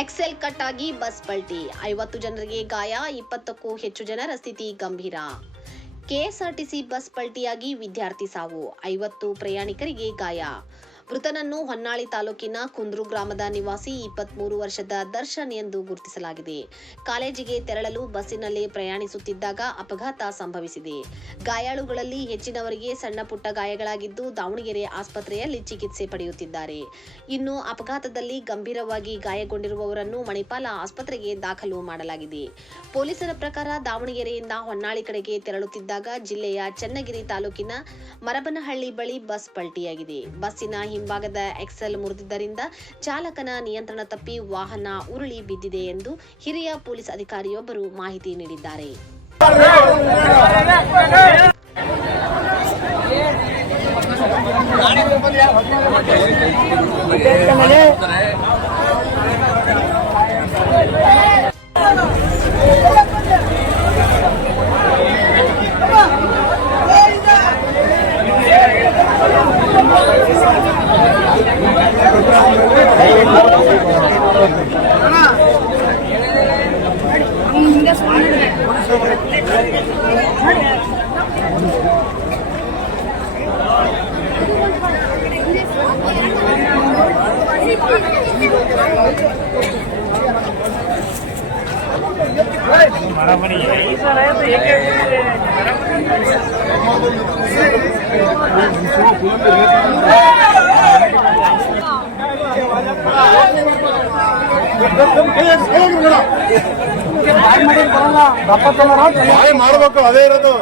Excel cut ಆಗಿ bus ಪಲ್ಟಿ, 50 ಜನರಿಗೆ ಗಾಯ, 20ಕ್ಕೂ ಹೆಚ್ಚು ಜನರ ಸ್ಥಿತಿ ಗಂಭೀರ. ಕೆಎಸ್ಆರ್ಟಿಸಿ ಬಸ್ ಪಲ್ಟಿಯಾಗಿ ವಿದ್ಯಾರ್ಥಿ ಸಾವು, 50 ಪ್ರಯಾಣಿಕರಿಗೆ ಗಾಯ. ಮೃತನನ್ನು ಹೊನ್ನಾಳಿ ತಾಲೂಕಿನ ಕುಂದ್ರು ಗ್ರಾಮದ ನಿವಾಸಿ 23 ವರ್ಷದ ದರ್ಶನ್ ಎಂದು ಗುರುತಿಸಲಾಗಿದೆ. ಕಾಲೇಜಿಗೆ ತೆರಳಲು ಬಸ್ಸಿನಲ್ಲಿ ಪ್ರಯಾಣಿಸುತ್ತಿದ್ದಾಗ ಅಪಘಾತ ಸಂಭವಿಸಿದೆ. ಗಾಯಾಳುಗಳಲ್ಲಿ ಹೆಚ್ಚಿನವರಿಗೆ ಸಣ್ಣ ಪುಟ್ಟ ಗಾಯಗಳಾಗಿದ್ದು ದಾವಣಗೆರೆ ಆಸ್ಪತ್ರೆಯಲ್ಲಿ ಚಿಕಿತ್ಸೆ ಪಡೆಯುತ್ತಿದ್ದಾರೆ. ಇನ್ನು ಅಪಘಾತದಲ್ಲಿ ಗಂಭೀರವಾಗಿ ಗಾಯಗೊಂಡಿರುವವರನ್ನು ಮಣಿಪಾಲ ಆಸ್ಪತ್ರೆಗೆ ದಾಖಲು ಮಾಡಲಾಗಿದೆ. ಪೊಲೀಸರ ಪ್ರಕಾರ ದಾವಣಗೆರೆಯಿಂದ ಹೊನ್ನಾಳಿ ಕಡೆಗೆ ತೆರಳುತ್ತಿದ್ದಾಗ ಜಿಲ್ಲೆಯ ಚನ್ನಗಿರಿ ತಾಲೂಕಿನ ಮರಬನಹಳ್ಳಿ ಬಳಿ ಬಸ್ ಪಲ್ಟಿಯಾಗಿದೆ. ಬಸ್ಸಿನ ಹಿಂಭಾಗದ ಎಕ್ಸೆಲ್ ಮುರಿದಿದ್ದರಿಂದ ಚಾಲಕನ ನಿಯಂತ್ರಣ ತಪ್ಪಿ ವಾಹನ ಉರುಳಿ ಬಿದ್ದಿದೆ ಎಂದು ಹಿರಿಯ ಪೊಲೀಸ್ ಅಧಿಕಾರಿಯೊಬ್ಬರು ಮಾಹಿತಿ ನೀಡಿದ್ದಾರೆ. ಮಾಡಬೇಕು ಅದೇ ಇರೋದು.